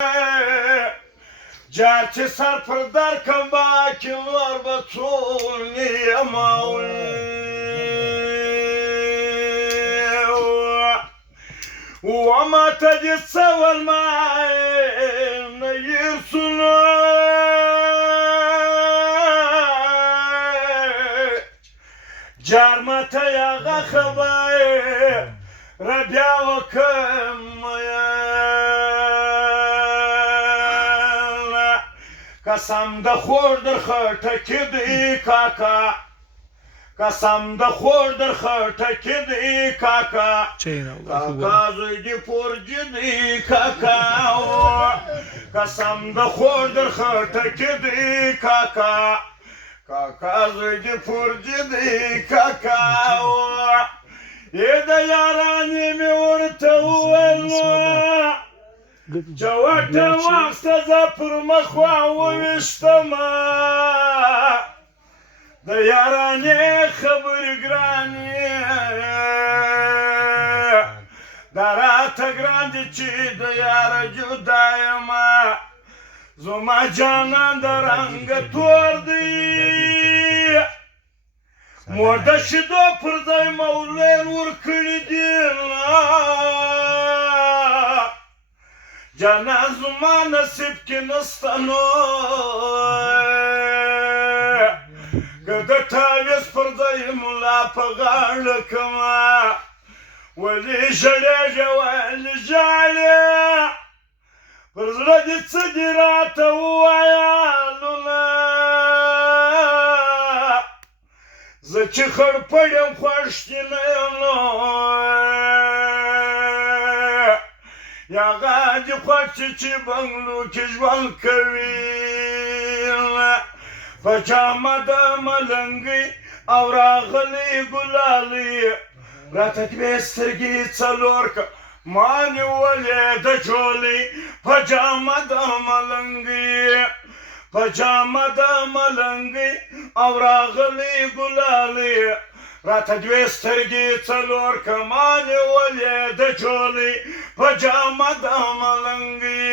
جار چې سر پر در کم با که نور به ټول نیموي وما ته دې څه ولمای نه یرسونه جار ماته هغه خبره بیا وکړم قسم د خور در خټکې دی کاکا قسم د خور در خټکې دی کاکا کاکا زوی دی پورجې دی کاکا قسم د خور در خټکې دی کاکا کاکا زوی دی پورجې دی کاکا د یارانې مې ورته وویل جوټه واخسته زه پر مخ وویشتمه د یارانې خبرې ګرانې دا راته ګران دي چې د یاره جدا یمه زما جانان د رنګه تور دی مور د شیدو پر ځای مولین ورکړي دي جانان زما نصیب کې نسته نو که د تاویز پر ځای ملا په غاړه کړمه ولې ژړېږې ولې ژاړې پر زړه دې څه دي راته ووایه لونه زه چې خړپړ یم خوښ دې نه یم نو یاغه دې خوښ چې بنګلو کې ژوند کوي په جامه د ملنګۍ او راغلی ګلالۍ راته دوې سترګې څلور ما نیولې د جولۍ په جامه د ملنګۍ په جامه د ملنګۍ او راغلی ګلالۍ راته دوې سترګې څلور ما نیولې د جولۍ په جامه د ملنګۍ